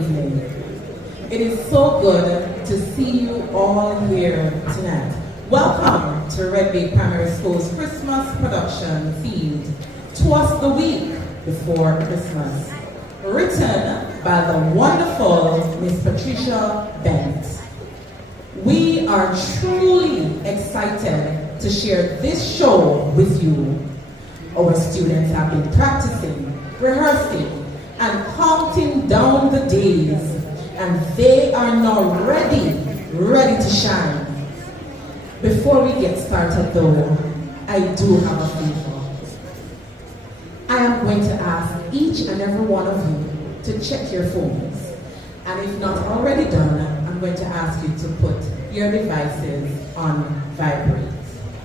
evening. It is so good to see you all here tonight. Welcome to Red Bay Primary School's Christmas production themed Twas the Week Before Christmas, written by the wonderful Miss Patricia Bent. We are truly excited to share this show with you. Our students have been practicing, rehearsing, and counting down the days, and they are now ready to shine. Before we get started though, I do have a favor. I am going to ask each and every one of you to check your phones. And if not already done, I'm going to ask you to put your devices on vibrate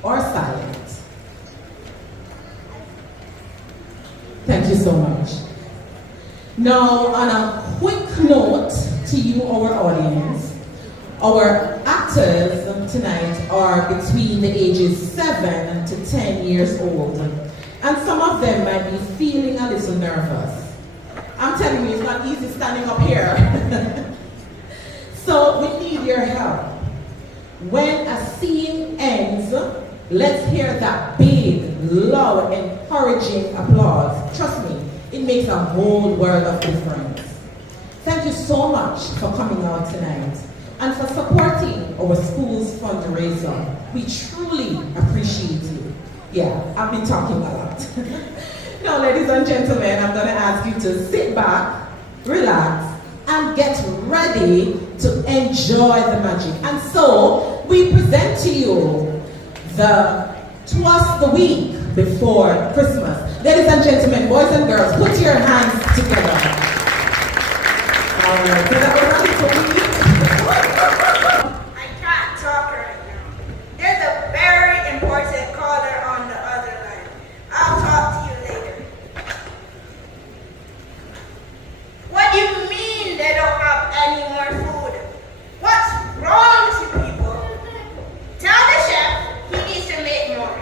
or silent. Thank you so much. Now, on a quick note to you, our audience, our actors tonight are between the ages 7 to 10 years old, and some of them might be feeling a little nervous. I'm telling you, it's not easy standing up here. So we need your help. When a scene ends, let's hear that big, loud, encouraging applause. Trust me, it makes a whole world of difference. Thank you so much for coming out tonight and for supporting our school's fundraiser. We truly appreciate you. Yeah, I've been talking a lot. Now, ladies and gentlemen, I'm going to ask you to sit back, relax, and get ready to enjoy the magic. And so, we present to you the Twas the Week Before Christmas. Ladies and gentlemen, boys and girls, put your hands together. All right, so that was ready for me. I can't talk right now. There's a very important caller on the other line. I'll talk to you later. What do you mean they don't have any more food? What's wrong with you people? Tell the chef he needs to make more.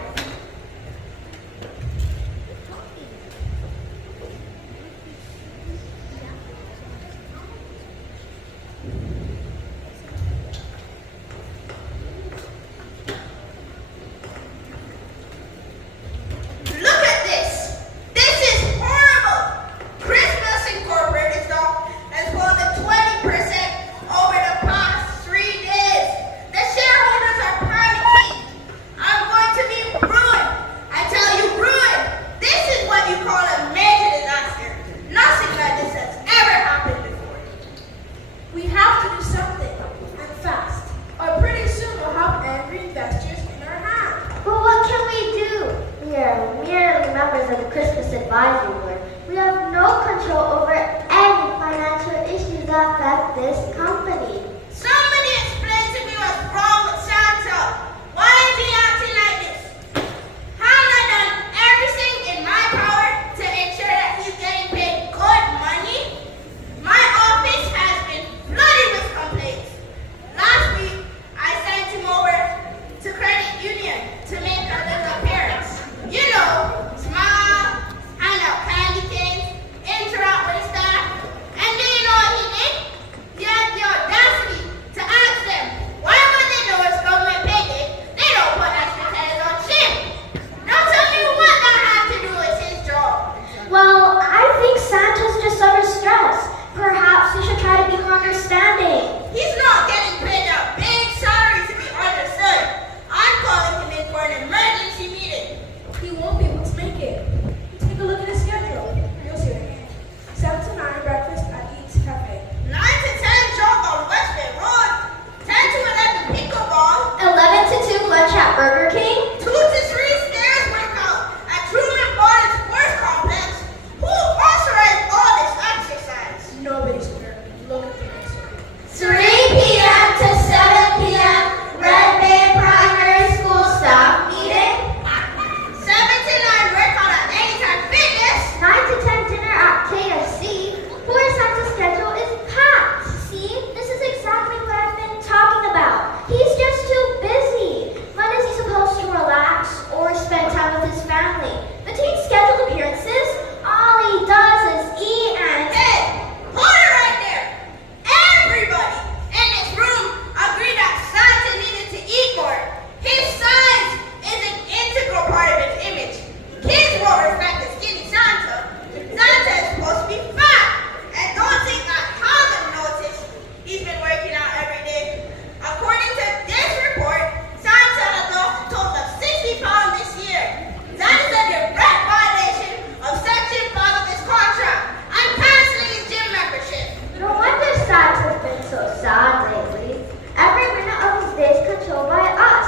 so sad lately. Every minute of his day is controlled by us.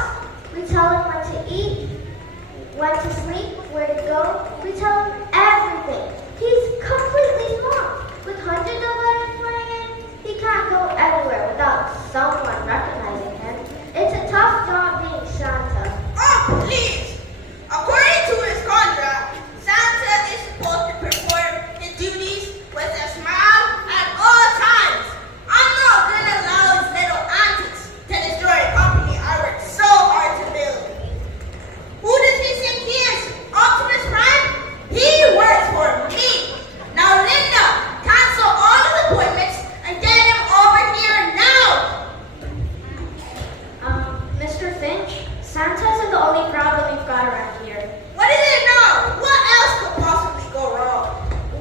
We tell him when to eat, when to sleep, where to go. We tell him everything. He's completely small. With hundreds of letters flying in, he can't go anywhere without someone recognizing him. It's a tough job being Santa. Oh, please! According to his contract, Santa is supposed to perform his duties with a smile at all times. I'm not gonna allow his little antics to destroy a company I worked so hard to build. Who does he think he is? Optimus Prime? He works for me. Now, Linda, cancel all his appointments and get him over here now. Mr. Finch, Santa isn't the only problem we've got around here. What is it now? What else could possibly go wrong?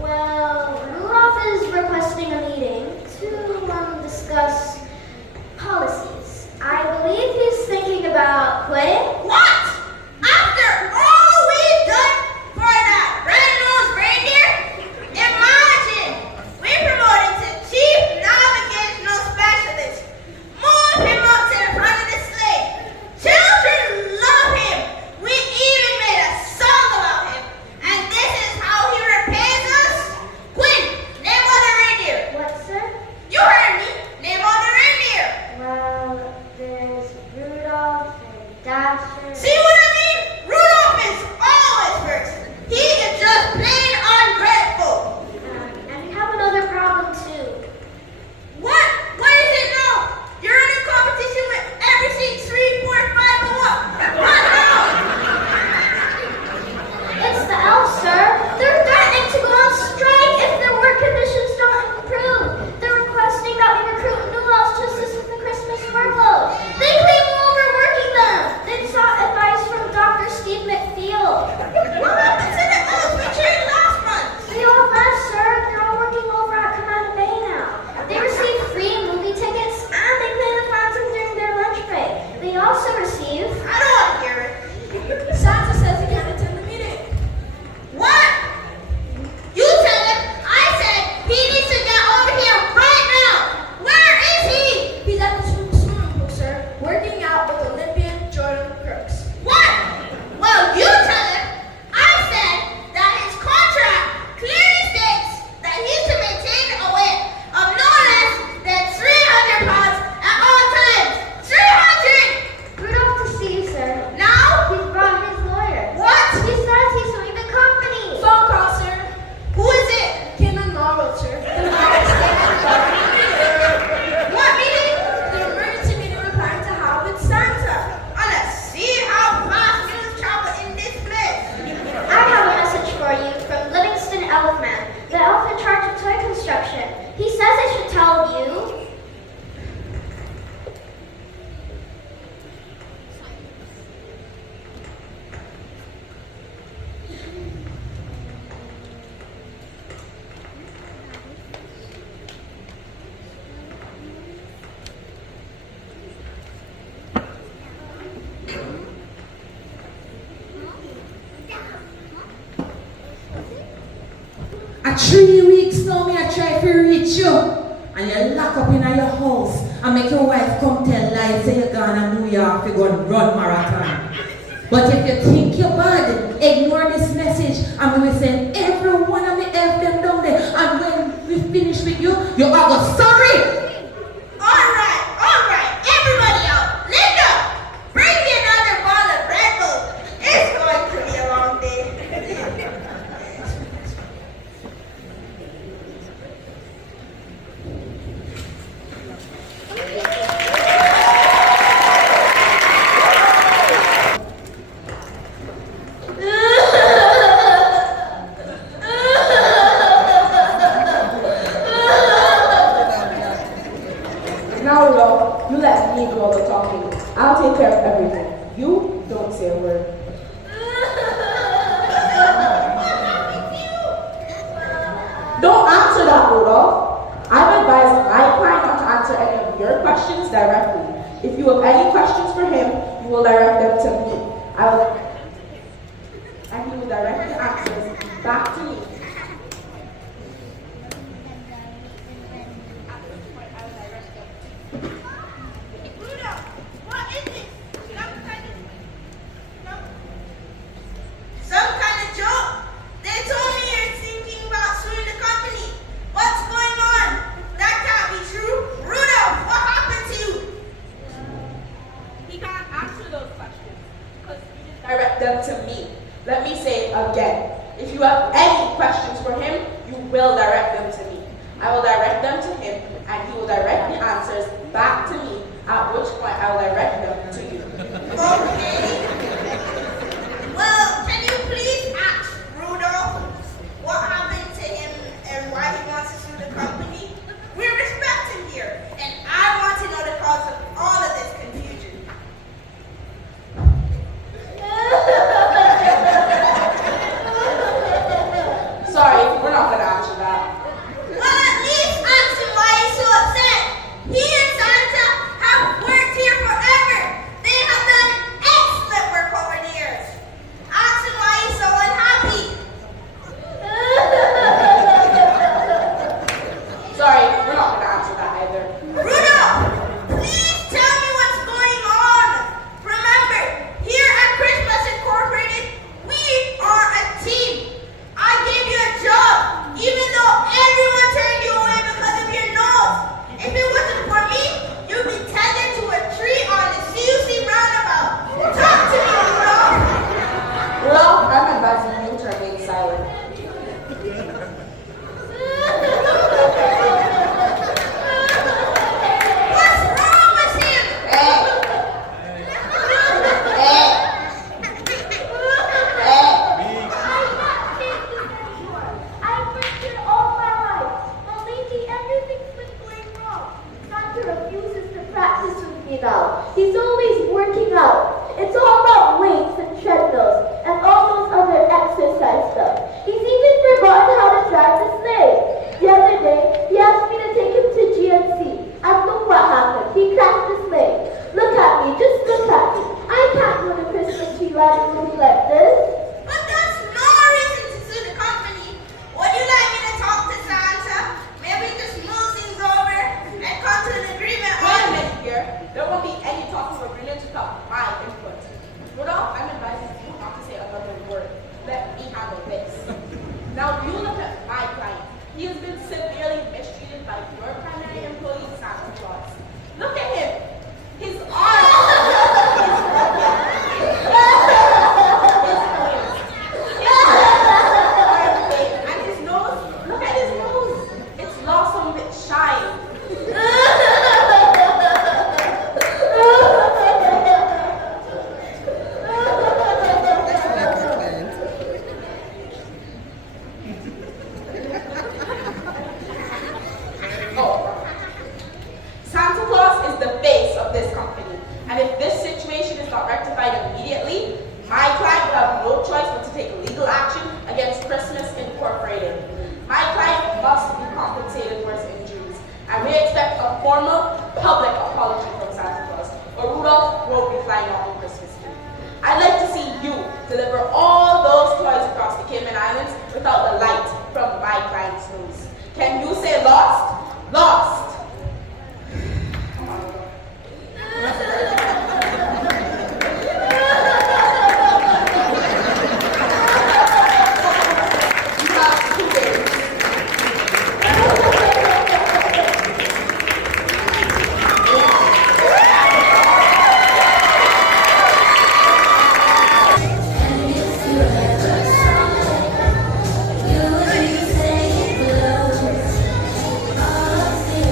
Well, Rudolph is requesting a meeting to discuss policies. I believe he's thinking about quitting. What? After all we've done for that red-nosed reindeer? Imagine! We promoted to Chief Navigational Specialist. Move him up to the front of the sleigh. Children love him. We even made a song about him. And this is how he repays us? Quinn, name all the reindeer. What, sir? You heard me. Name all the reindeer. Well, there's Rudolph and Dasher. See what I mean? Rudolph is always first. He is just plain ungrateful. And we have another problem too. What? What is it now? You're in a competition with everything 3, 4, 5, and what? What now? It's the elves, sir. They're threatening to go on strike if their work conditions don't improve. They're requesting that we recruit new elves to assist with the Christmas workload. They claim we're overworking them. They sought advice from Dr. Steve McField. What happened to the elves we trained last month? They all left, sir. They're all working over at Command Bay now. They receive free movie tickets and they play the fountain during their lunch break. They also receive... I don't want to hear it. Santa says he can't attend the meeting. What? You tell him I said he needs to get over here right now. Where is he? He's at the swimming pool, sir, working out with Olympian Jordan Crooks. What? Well, you tell him I said that his contract clearly states that he's to maintain a weight of no less than 300 pounds at all times. 300! Rudolph to see you, sir. Now? He's brought his lawyer. What? He says he's suing the company. Phone call, sir. Who is it? Kim and Laurel, sir. What meeting? The emergency meeting we're planning to have with Santa. I wanna see how fast news travel in this place. I have a message for you from Livingston Elfman, the elf in charge of toy construction. He says I should tell you. A 3 weeks now, me I try to reach you. And you lock up in your house and make your wife come tell lies say you're going to New York to go and run marathon. But if you think you're bad, ignore this message and we will send every one of the elf them down there. And when we finish with you, you are go sorry. All right, everybody out. Linda, bring me another bottle of Red Bull. It's going to be a long day. Now, Rudolph, you let me do all the talking. I'll take care of everything. You don't say a word. Don't answer that, Rudolph. I've advised I plan not to answer any of your questions directly. If you have any questions for him, you will direct them to me. I will direct them to him. And he will direct his answers back to me. will direct the answers back to me, at which point I will direct them to you. Okay. Well, can you please ask Rudolph what happened to him and why he wants to sue the company? We respect him here, and I want to know the cause of all of this confusion. Sorry, we're not going to answer that. Well, at least ask him why he's so upset. He and Santa have worked here forever. They have done excellent work over the years. Ask him why he's so unhappy. Sorry, we're not going to answer that either. Rudolph, please tell me what's going on. Remember, here at Christmas Incorporated, we are a team. I gave you a job, even though everyone turned you away because of your nose. If it wasn't for me, you'd be tethered to a tree on the CUC roundabout. Talk to me, Rudolph. Well, I'm advising you to remain silent. What's wrong with him? Hey! Hey! I've worked here all my life, but lately everything's been going wrong. Santa refuses to practice with me now. He's always working out. It's all about weights and treadmills and all those other exercise stuff. He's even forgotten how to drive the sleigh. The other day, he asked me to take him to GNC. And look what happened. He crashed the sleigh. Look at me. Just look at me. I can't go to Christmas tree lighting movie like this. But that's no reason to sue the company. Would you like me to talk to Santa? Maybe just move things over and come to an agreement Wait a on minute here. There won't be any talking or agreement without my input. Rudolph, I'm advising you not to say another word. Let me handle this. Now you look at my client. He has been severely mistreated by your primary employee, Santa Claus. Look at him. His arms. His hands. And his nose. Look at his nose. It's lost some of its shine. Santa Claus is the face of this company, and if this situation is not rectified immediately, my client will have no choice but to take legal action against Christmas Incorporated. My client must be compensated for his injuries, and we expect a formal public apology from Santa Claus, or Rudolph won't be flying off on Christmas Eve. I'd like to see you deliver all those toys across the Cayman Islands without the light from my client's nose. Can you say lost? Lost! You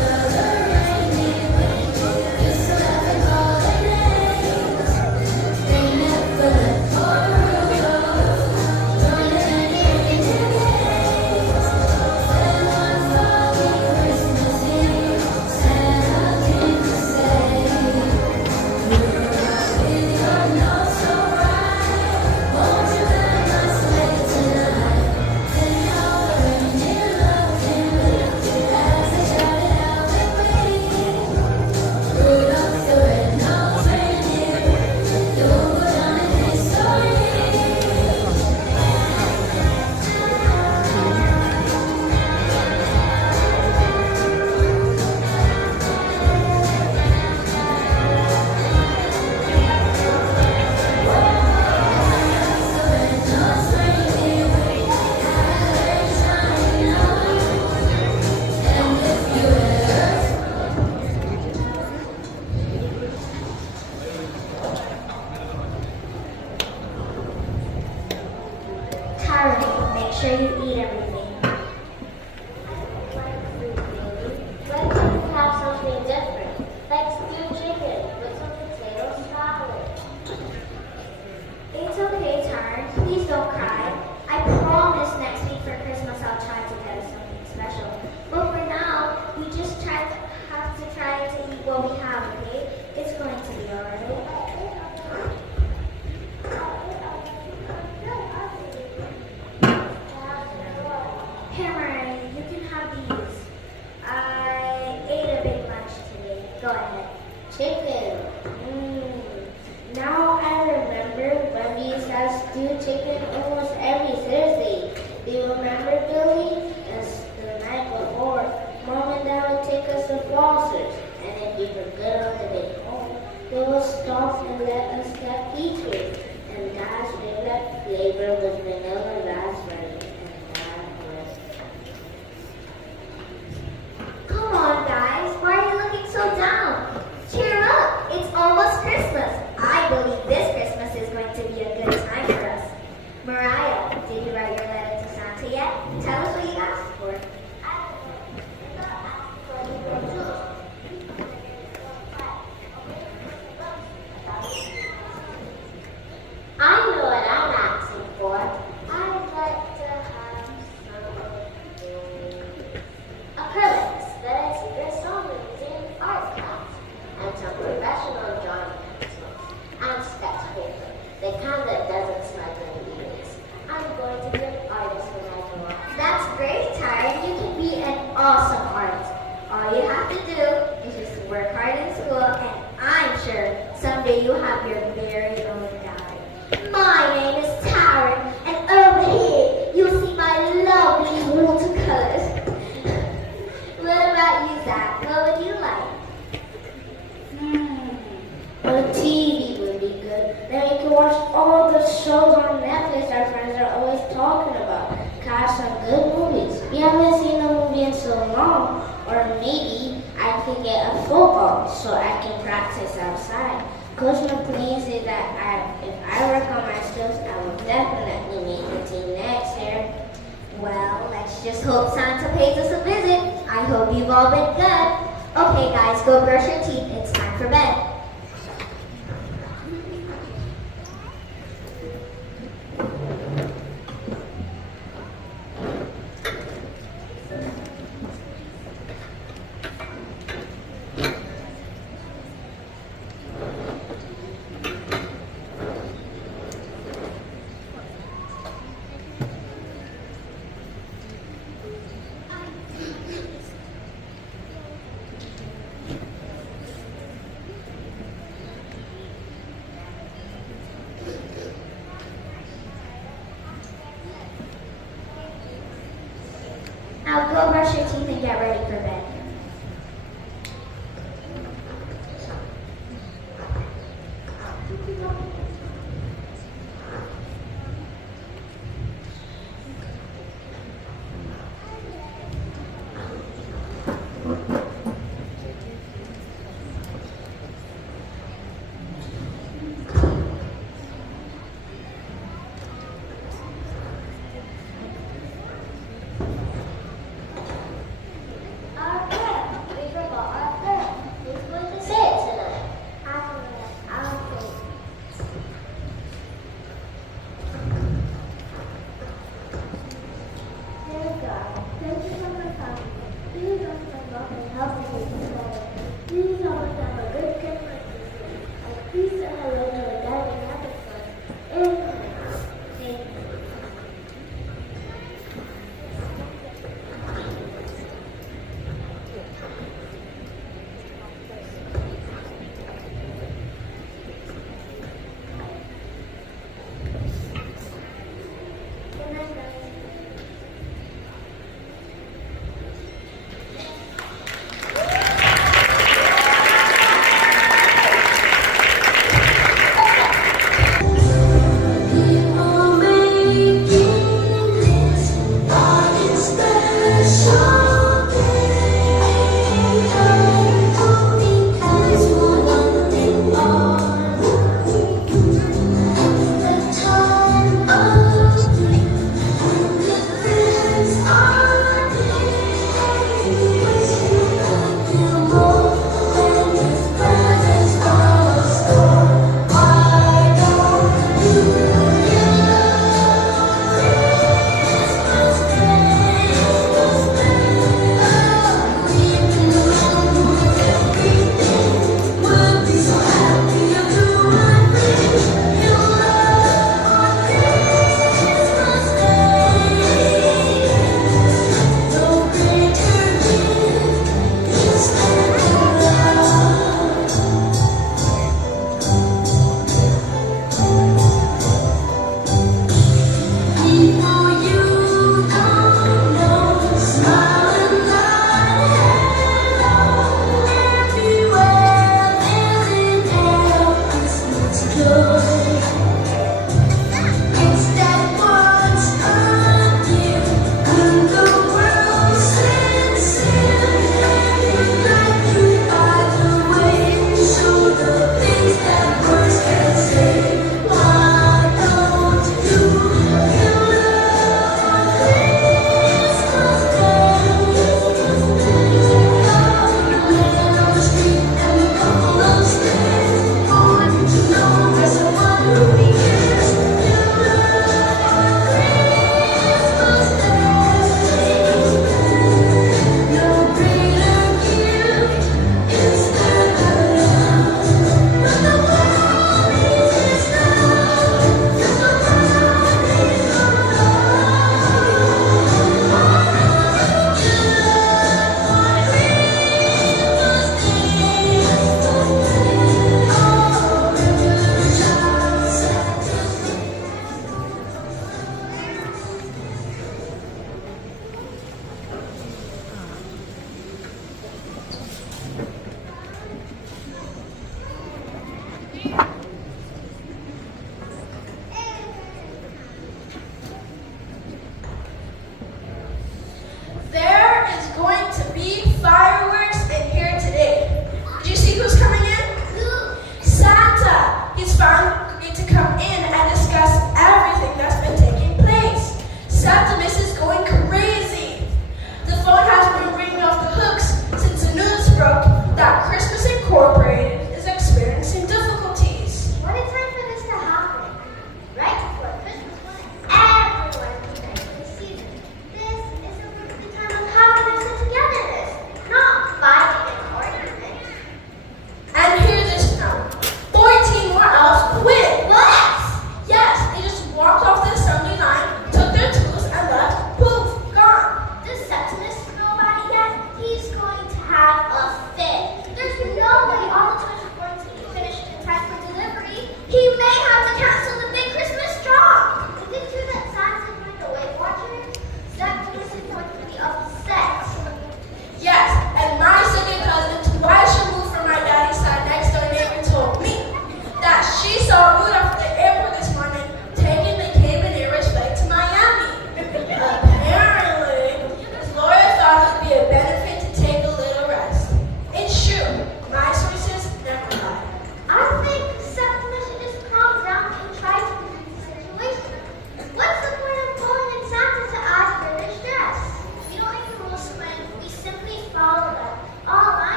Go ahead. Chicken. Now I remember when we used to have stewed chicken almost every Thursday. Do you remember, Billy? As the night before, Mom and Dad would take us to Foster's, and if we were good on the way home, they would stop and let us get peaches. And Dad's favorite flavor was vanilla raspberry, and Dad was... Come on, guys. Why are you looking so down? Cheer up. It's almost Christmas. I believe this Christmas is going to be a good time for us. Mariah, did you write your letter to Santa yet? Tell us what you asked for. I know what I'm asking for. I'd like to have some acrylics that I see your songs in art class, and some professional drawing pencils, and sketch paper, the kind that doesn't smudge when you use. I'm going to be an artist when I grow up. That's great, Tyra. You can be an awesome artist. All you have to do is just work hard in school, and I'm sure someday you'll have your very own gallery. My name is Tyra, and over here you'll see my lovely watercolors. What about you, Zach? What would you like? A TV would be good. Then we could watch all the shows on Netflix our friends are always talking about. Catch some good movies. We haven't seen a movie in so long. Or maybe I could get a football so I can practice outside. Coach McLean said that if I work on my skills, I will definitely make the team next year. Well, let's just hope Santa pays us a visit. I hope you've all been good. Okay, guys, go brush your teeth. It's time for bed. Now go brush your teeth and get ready for bed.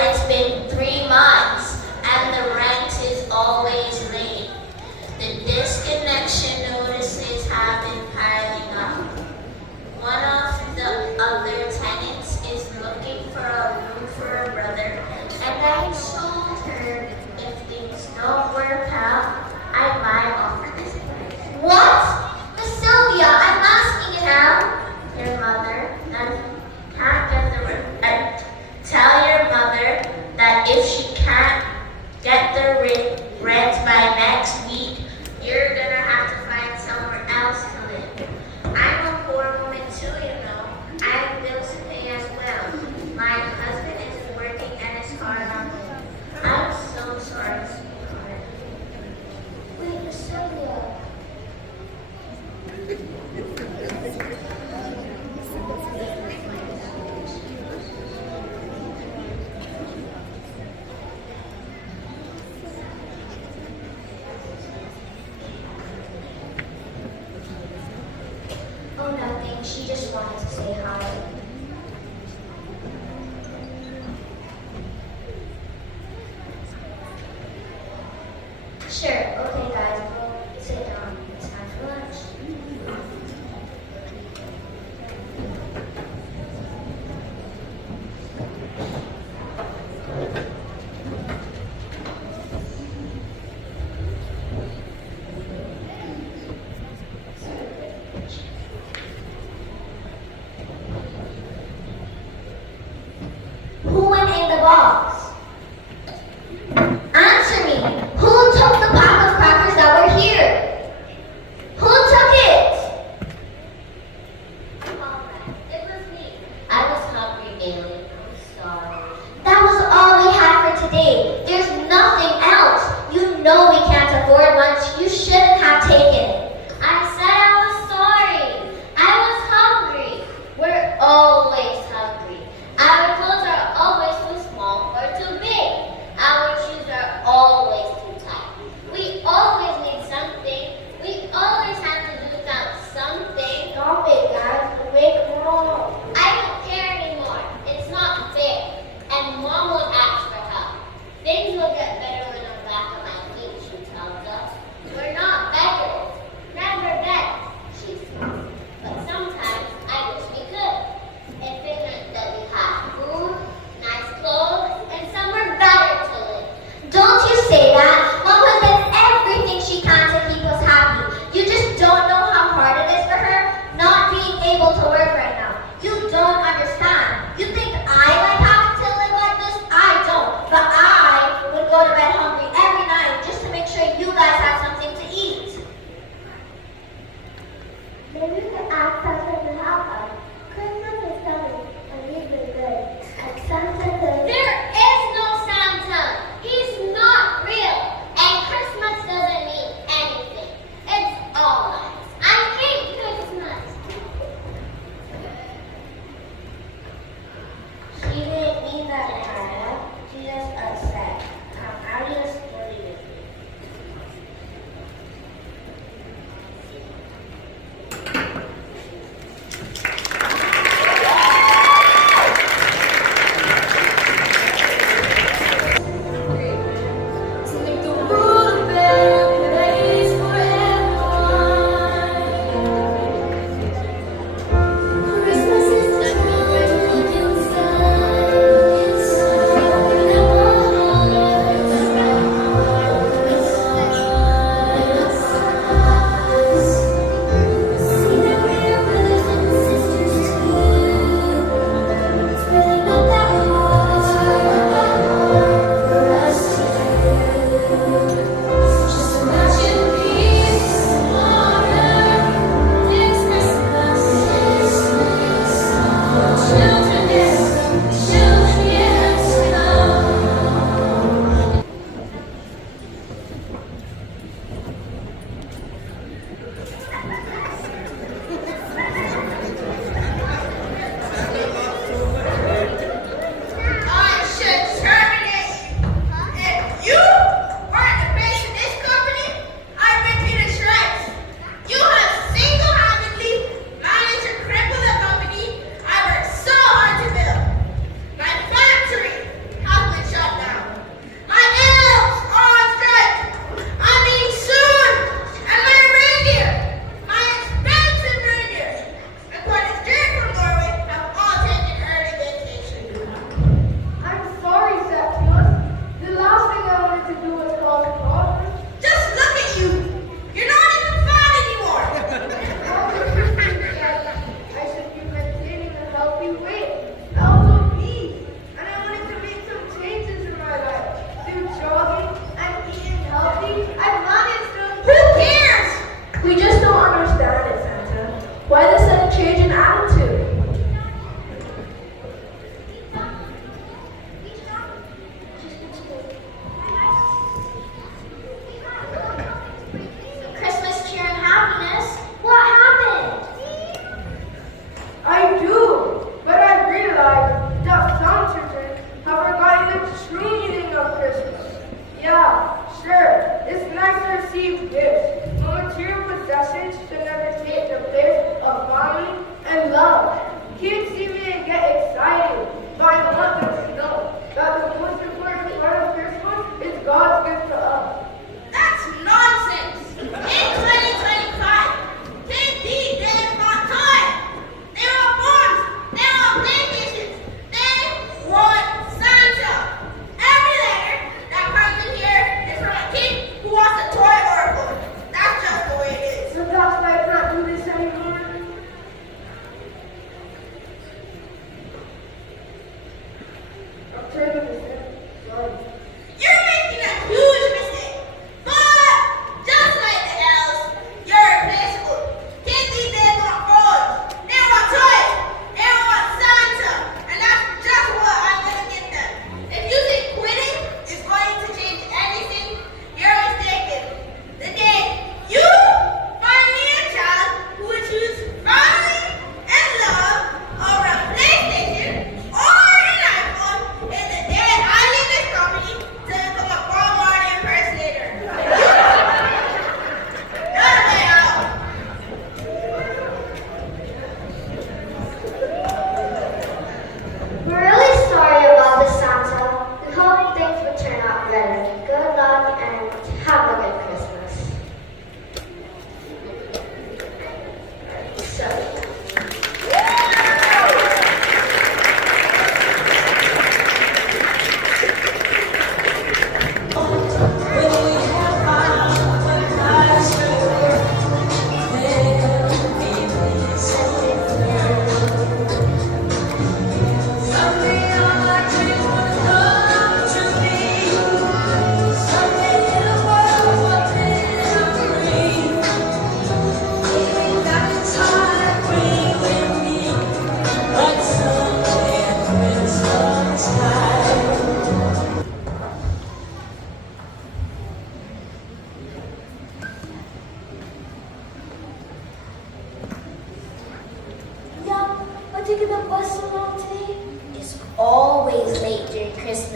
but it's been 3 months and the rent is always late. The disconnection notices have been piling up. One of the other tenants is looking for a room for her brother, and I told her if things don't work out, I buy off this place. What? Miss Sylvia, I'm asking you now. Your mother can't get the room. Tell your mother that if she can't get the rent by next week, you're gonna have to find somewhere else to live. I'm a poor woman too, you know. I have bills to pay as well. My husband isn't working and it's hard on me. I'm so sorry, sweetheart. Wait, Miss Sylvia. Oh, nothing. She just wanted to say hi. Sure. Okay, guys. We'll sit down. It's time for lunch. Who went in the box? Answer me. Who took the pack of crackers that were here? Who took it? Alright, it was me. I was hungry, Bailey. I'm sorry. That was all we had for today. There's nothing else. You know we can't afford lunch. You shouldn't have taken it. I said I was sorry. I was hungry. We're always hungry. Our clothes are always too small or too big. Our shoes are always too tight. We always need something. We always have to do something. Stop it, guys. Wake Mom. I don't care anymore. It's not fair. And Mom will ask for help.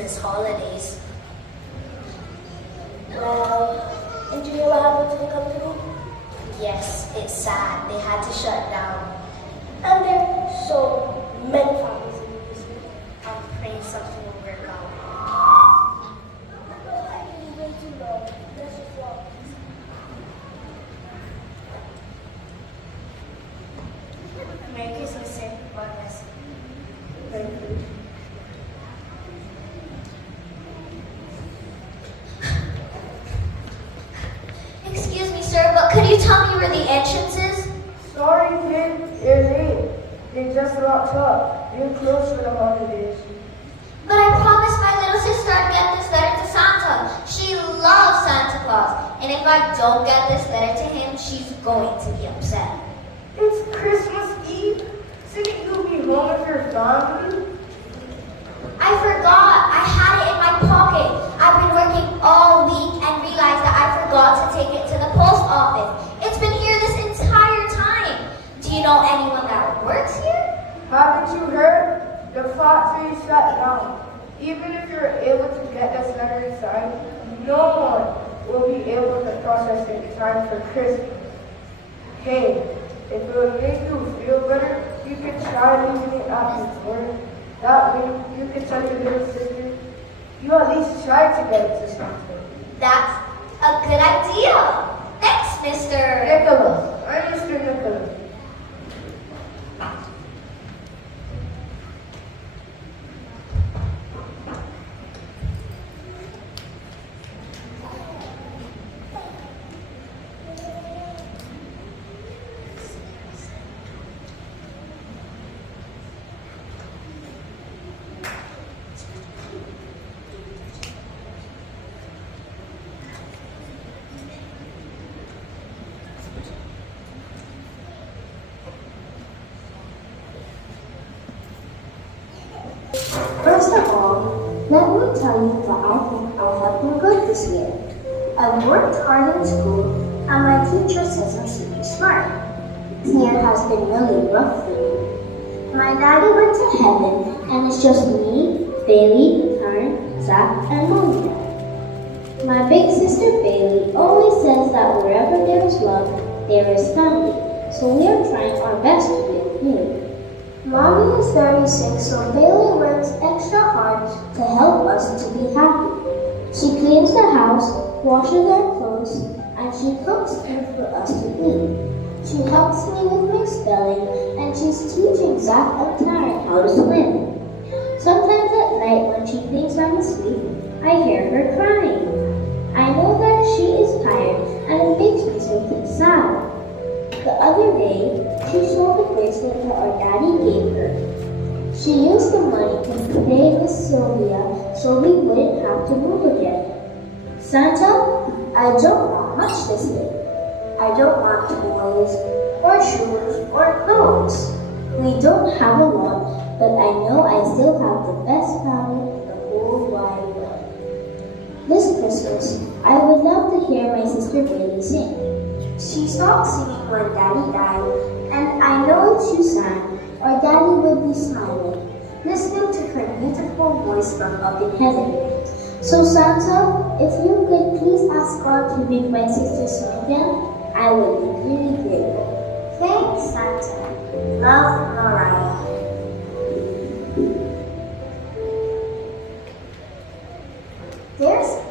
Christmas holidays. And do you know what happened to the company? Yes, it's sad. They had to shut down. And there are so many families in the city. I'm praying something will work out. Merry Christmas, sir. God bless you. Thank you. Excuse me, sir, but could you tell me where the entrance is? Sorry, kid, you're late. They just locked up. You're closed for the holidays. But I promised my little sister I'd get this letter to Santa. She loves Santa Claus. And if I don't get this letter to him, she's going to be upset. It's Christmas Eve. Shouldn't you be home with your family? I forgot. I had it in my pocket. I've been working all week and realized that I forgot to take it to the post office. It's been here this entire time. Do you know anyone that works here? Haven't you heard? The factory shut down. Even if you're able to get this letter signed, no one will be able to process it in time for Christmas. Hey, if it will make you feel better, you can try leaving it at before. That way, you can tell your little sister you at least tried to get it to something. That's a good idea. Thanks, Mr. Nicholas, I'm Mr. Nicholas. First of all, let me tell you that I think I have been good this year. I've worked hard in school, and my teacher says I'm super smart. This year has been really rough for me. My daddy went to heaven, and it's just me, Bailey, Karen, Zach, and Monica. My big sister Bailey always says that wherever there is love, there is family, so we are trying our best to be here. Mommy is very sick, so Bailey works extra hard to help us to be happy. She cleans the house, washes our clothes, and she cooks food for us to eat. She helps me with my spelling, and she's teaching Zach and Taryn how to swim. Sometimes at night when she thinks I'm asleep, I hear her crying. I know that she is tired, and it makes me so sad. The other day, she sold the bracelet that our daddy gave her. She used the money to pay with Sylvia so we wouldn't have to move again. Santa, I don't want much this year. I don't want toys, or shoes, or clothes. We don't have a lot, but I know I still have the best family in the whole wide world. This Christmas, I would love to hear my sister Bailey sing. She stopped singing when Daddy died, and I know if she sang, our Daddy would be smiling, listening to her beautiful voice from up in heaven. So Santa, if you could please ask God to make my sister sing again, I would be really grateful. Thanks, Santa. Love, Mariah. There's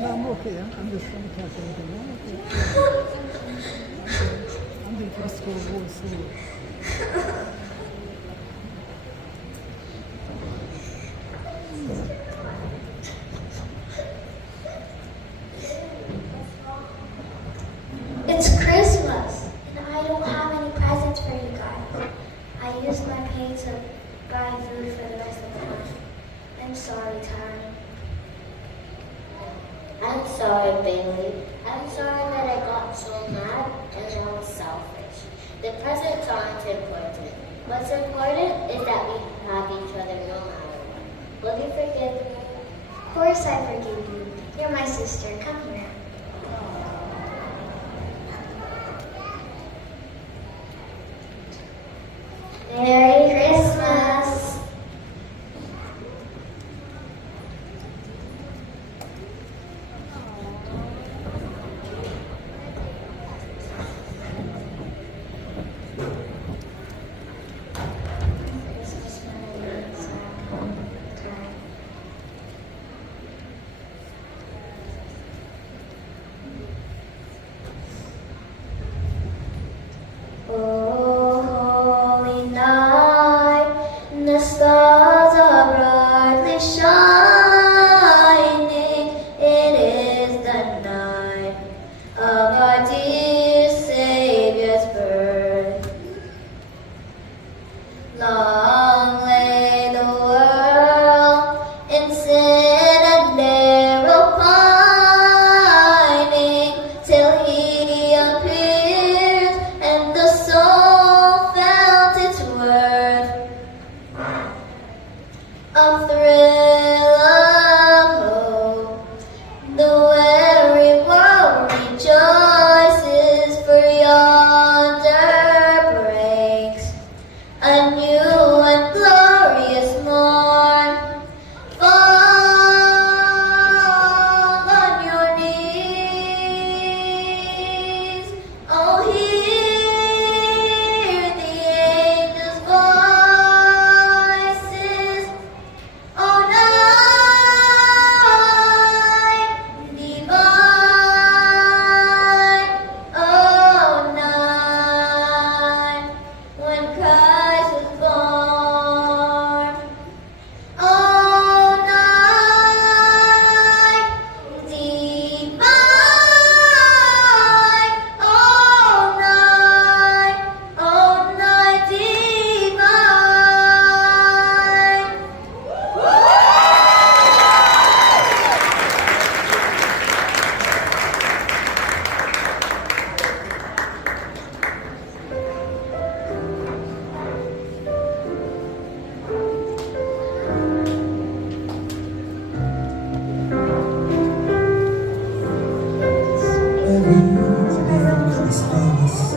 No, I'm okay. I'm just trying to catch everything. I'm okay. I'm here for the school board soon. It's Christmas, and I don't have any presents for you guys. I used my pay to buy food for the rest of the month. I'm sorry, Tari. I'm sorry, Bailey. I'm sorry that I got so mad and I was selfish. The presents aren't important. What's important is that we have each other no matter what. Will you forgive me? Of course I forgive you. You're my sister. Come here. Merry Christmas. Oh, holy night, the stars are brightly shining. It is the night of our dear Savior's birth. Long lay the world in sin and error pining, till He appeared and the soul felt its worth. A thrill of hope, the weary world rejoices, for yonder breaks a new and glorious morn. Fall on your knees. Oh, hear the angels' voices. Oh, night divine. Oh, night when Christ was born. Oh, night divine. Oh, night divine. Every day is famous.